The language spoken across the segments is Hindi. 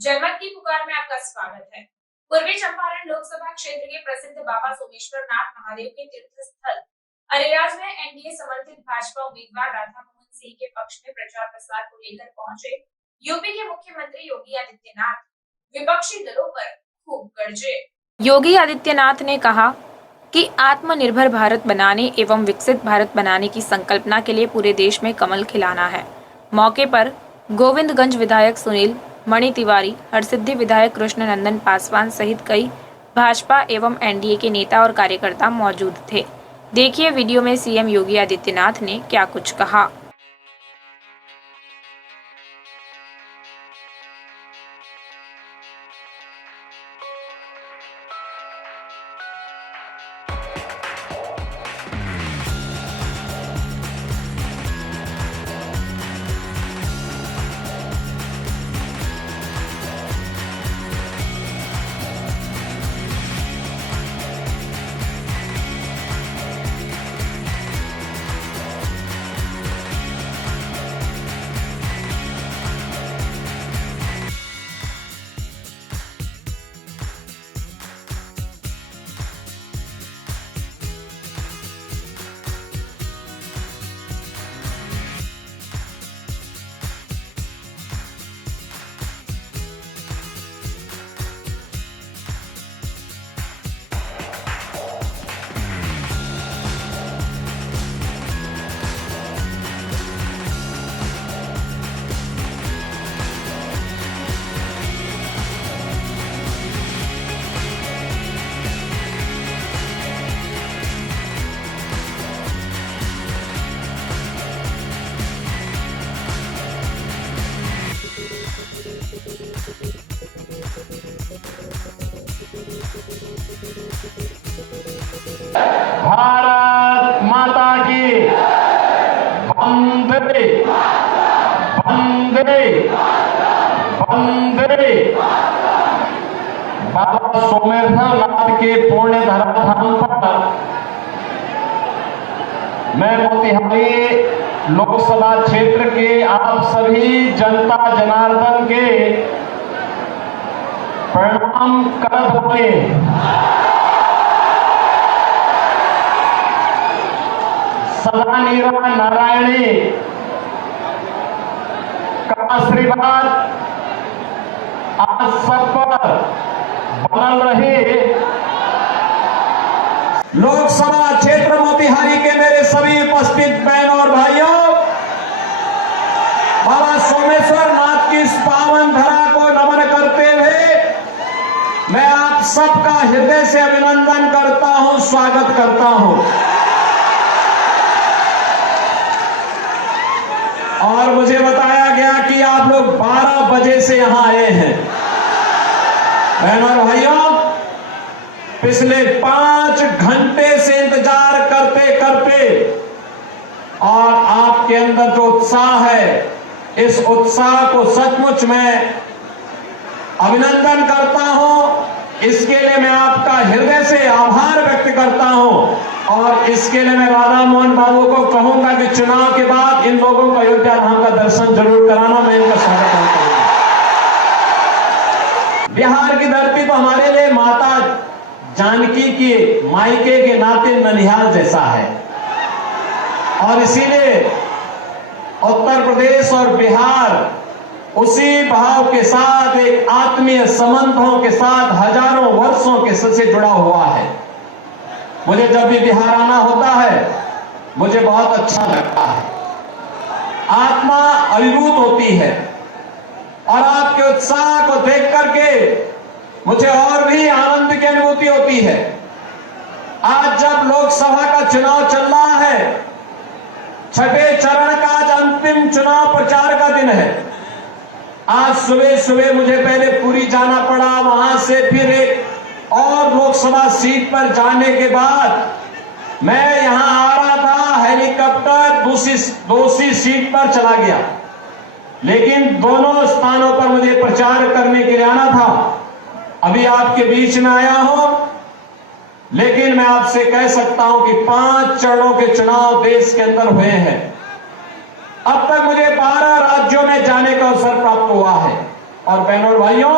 जनमत की पुकार में आपका स्वागत है। पूर्वी चंपारण लोकसभा क्षेत्र के प्रसिद्ध बाबा सोमेश्वर नाथ महादेव के तीर्थ स्थल अरेराज में एनडीए समर्थित भाजपा उम्मीदवार राधा मोहन सिंह के पक्ष में प्रचार प्रसार को लेकर पहुंचे यूपी के मुख्यमंत्री योगी आदित्यनाथ विपक्षी दलों पर खूब गरजे। योगी आदित्यनाथ ने कहा कि आत्मनिर्भर भारत बनाने एवं विकसित भारत बनाने की संकल्पना के लिए पूरे देश में कमल खिलाना है। मौके पर गोविंदगंज विधायक सुनील मणि तिवारी, हरसिद्धि विधायक कृष्ण नंदन पासवान सहित कई भाजपा एवं एनडीए के नेता और कार्यकर्ता मौजूद थे। देखिए वीडियो में सीएम योगी आदित्यनाथ ने क्या कुछ कहा। भारत माता की वंदे वंदे वंदे। बाबा सोमेश्वर नाथ के पुण्य धराधाम पर मैं मोतिहारी लोकसभा क्षेत्र के आप सभी जनता जनार्दन के प्रणाम करत हुए सदा नीरा नारायणी का आशीर्वाद आज सब पर बनल रहे। लोकसभा क्षेत्र मोतिहारी के मेरे सभी उपस्थित बहनों और भाइयों, बाबा सोमेश्वर नाथ की इस पावन धरा को नमन करते हुए मैं आप सबका हृदय से अभिनंदन करता हूं, स्वागत करता हूं। और मुझे बताया गया कि आप लोग 12 बजे से यहां आए हैं। बहनों और भाइयों, पिछले 5 घंटे से इंतजार करते करते और आपके अंदर जो उत्साह है, इस उत्साह को सचमुच मैं अभिनंदन करता हूं। इसके लिए मैं आपका हृदय से आभार व्यक्त करता हूं। और इसके लिए मैं राधा मोहन बाबू को कहूंगा कि चुनाव के बाद इन लोगों को अयोध्या धाम का दर्शन जरूर कराना। मैं इनका स्वागत करूंगा। बिहार की धरती तो हमारे लिए माता जानकी के मायके के नाते ननिहाल जैसा है और इसीलिए उत्तर प्रदेश और बिहार उसी भाव के साथ एक आत्मीय संबंधों के साथ हजारों वर्षों के से जुड़ा हुआ है। मुझे जब भी बिहार आना होता है मुझे बहुत अच्छा लगता है, आत्मा अभिभूत होती है और आपके उत्साह को देख करके मुझे और भी आनंद की अनुभूति होती है। आज जब लोकसभा का चुनाव चल रहा है, छठे चरण का आज अंतिम चुनाव प्रचार का दिन है। आज सुबह सुबह मुझे पहले पुरी जाना पड़ा, वहां से फिर एक और लोकसभा सीट पर जाने के बाद मैं यहां आ रहा था, हेलीकॉप्टर दूसरी सीट पर चला गया। लेकिन दोनों स्थानों पर मुझे प्रचार करने के लिए आना था। अभी आपके बीच में आया हूं, लेकिन मैं आपसे कह सकता हूं कि 5 चरणों के चुनाव देश के अंदर हुए हैं। अब तक मुझे 12 राज्यों में जाने का अवसर प्राप्त हुआ है और बहनों और भाइयों,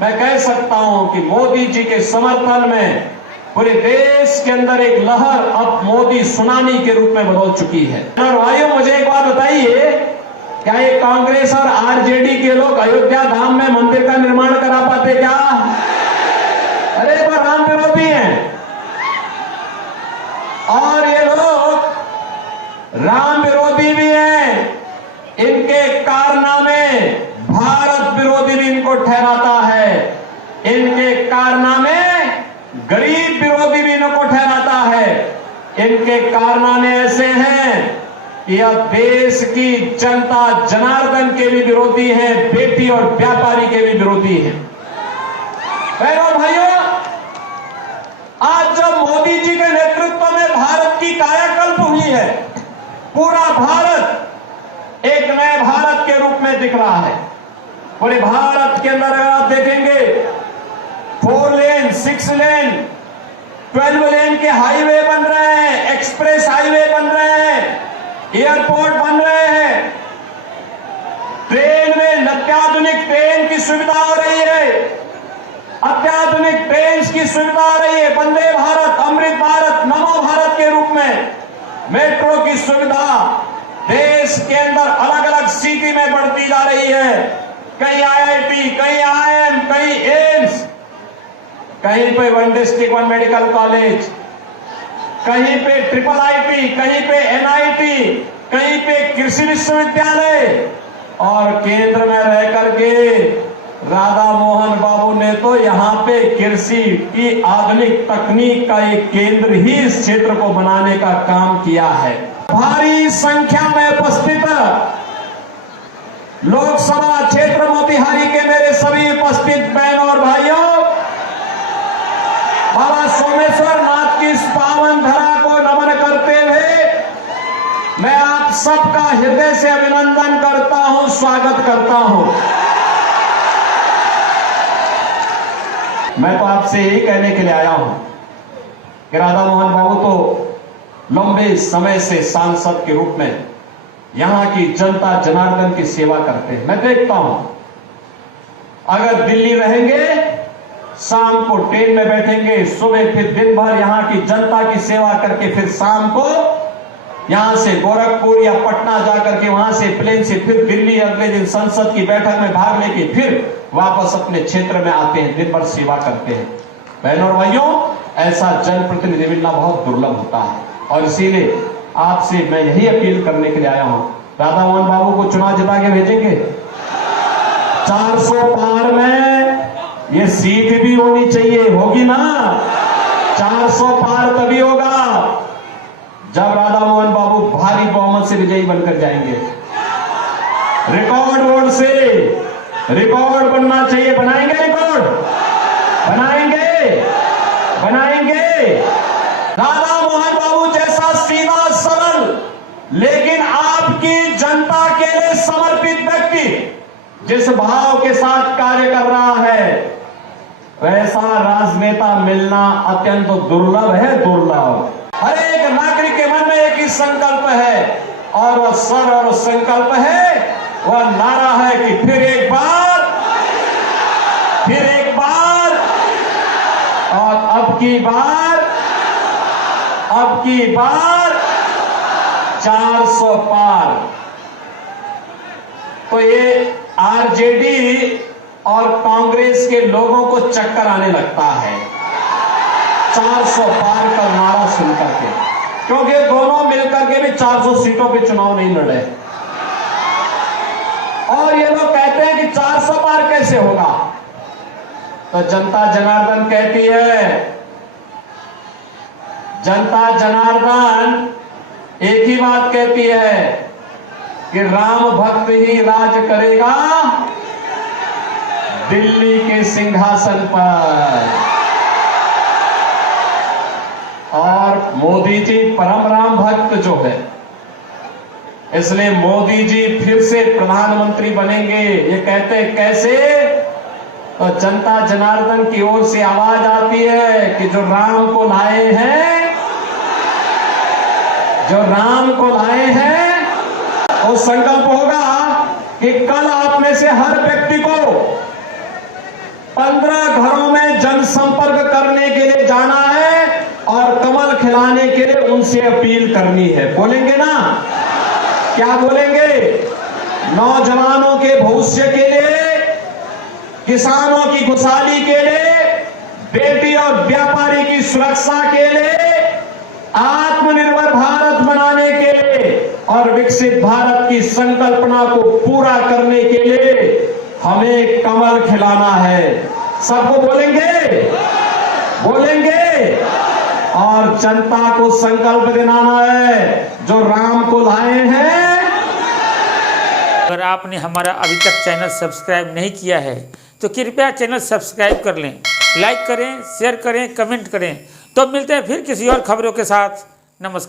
मैं कह सकता हूं कि मोदी जी के समर्थन में पूरे देश के अंदर एक लहर अब मोदी सुनामी के रूप में बदल चुकी है। और भाइयों, मुझे एक बात बताइए, क्या ये कांग्रेस और आरजेडी के लोग अयोध्या धाम में मंदिर का निर्माण करा पाते क्या? अरे वो राम विरोधी हैं, और ये लोग राम विरोधी भी हैं। इनके कारनामे भारत विरोधी भी इनको ठहराता है। इनके कारनामे गरीब विरोधी भी इनको ठहराता है। इनके कारनामे ऐसे हैं कि अब देश की जनता जनार्दन के भी विरोधी है, बेटी और व्यापारी के भी विरोधी है। बहनों भाइयों, आज जब मोदी जी के नेतृत्व में भारत की कायाकल्प हुई है, पूरा भारत एक नए भारत के रूप में दिख रहा है। पूरे भारत के अंदर अगर आप देखेंगे 4 लेन, 6 लेन, 12 लेन के हाईवे बन रहे हैं, एक्सप्रेस हाईवे बन रहे हैं, एयरपोर्ट बन रहे हैं, ट्रेन में अत्याधुनिक ट्रेन की सुविधा हो रही है, अत्याधुनिक ट्रेन की सुविधा आ रही है, वंदे भारत, अमृत भारत, नमो भारत के रूप में मेट्रो की सुविधा देश के अंदर अलग अलग सिटी में बढ़ती जा रही है। कहीं IIT, कहीं IIM, कहीं एम्स, कहीं पे 1 डिस्ट्रिक्ट 1 मेडिकल कॉलेज, कहीं पे IIIT, कहीं पे NIT, कहीं पे कृषि विश्वविद्यालय, और केंद्र में रह करके राधा मोहन बाबू ने तो यहाँ पे कृषि की आधुनिक तकनीक का एक केंद्र ही इस क्षेत्र को बनाने का काम किया है। भारी संख्या में उपस्थित लोकसभा क्षेत्र मोतिहारी के मेरे सभी उपस्थित बहनों और भाइयों, बाबा सोमेश्वर नाथ की इस पावन धरा को नमन करते हुए मैं आप सबका हृदय से अभिनंदन करता हूं, स्वागत करता हूं। मैं तो आपसे यही कहने के लिए आया हूं कि राधा मोहन बाबू तो लंबे समय से सांसद के रूप में यहां की जनता जनार्दन की सेवा करते हैं। मैं देखता हूं, अगर दिल्ली रहेंगे, शाम को ट्रेन में बैठेंगे, सुबह फिर दिन भर यहां की जनता की सेवा करके फिर शाम को यहां से गोरखपुर या पटना जाकर के वहां से प्लेन से फिर दिल्ली अगले दिन संसद की बैठक में भाग लेके फिर वापस अपने क्षेत्र में आते हैं, दिन भर सेवा करते हैं। बहनों और भाइयों, ऐसा जनप्रतिनिधि मिलना बहुत दुर्लभ होता है, और इसीलिए आपसे मैं यही अपील करने के लिए आया हूं, राधा मोहन बाबू को चुनाव जिता के भेजेंगे। 400 पार में ये सीट भी होनी चाहिए, होगी ना? 400 पार तभी होगा जब राधा मोहन बाबू भारी बहुमत से विजयी बनकर जाएंगे। रिकॉर्ड वोट से रिकॉर्ड बनना चाहिए। बनाएंगे रिकॉर्ड, बनाएंगे, बनाएंगे। राधा मोहन बाबू जैसा सीधा सरल लेकिन आपकी जनता के लिए समर्पित व्यक्ति जिस भाव के साथ कार्य कर रहा है, वैसा राजनेता मिलना अत्यंत दुर्लभ है, दुर्लभ। हर एक नागरिक के मन में एक ही संकल्प है, और वह सर और संकल्प है, वह नारा है कि फिर एक बार, फिर एक बार, और अब की बार, अब की बार 400 पार। तो ये आरजेडी और कांग्रेस के लोगों को चक्कर आने लगता है 400 पार का नारा सुनकर के, क्योंकि दोनों मिलकर के भी 400 सीटों पे चुनाव नहीं लड़े। और ये लोग कहते हैं कि 400 पार कैसे होगा, तो जनता जनार्दन कहती है, जनता जनार्दन एक ही बात कहती है कि राम भक्त ही राज करेगा दिल्ली के सिंहासन पर। और मोदी जी परम राम भक्त जो है, इसलिए मोदी जी फिर से प्रधानमंत्री बनेंगे। ये कहते हैं कैसे, तो जनता जनार्दन की ओर से आवाज आती है कि जो राम को लाए हैं, जो राम को लाए हैं, वो संकल्प होगा कि कल आप में से हर व्यक्ति को 15 घरों में जनसंपर्क करने के लिए जाना है और कमल खिलाने के लिए उनसे अपील करनी है। बोलेंगे ना? क्या बोलेंगे? नौजवानों के भविष्य के लिए, किसानों की खुशहाली के लिए, बेटी और व्यापारी की सुरक्षा के लिए, आत्मनिर्भर भारत बनाने के लिए और विकसित भारत की संकल्पना को पूरा करने के लिए हमें कमल खिलाना है। सबको बोलेंगे? बोलेंगे? और जनता को संकल्प दिलाना है जो राम को लाए हैं। अगर आपने हमारा अभी तक चैनल सब्सक्राइब नहीं किया है तो कृपया चैनल सब्सक्राइब कर लें, लाइक करें, शेयर करें, कमेंट करें। तो मिलते हैं फिर किसी और खबरों के साथ। नमस्कार।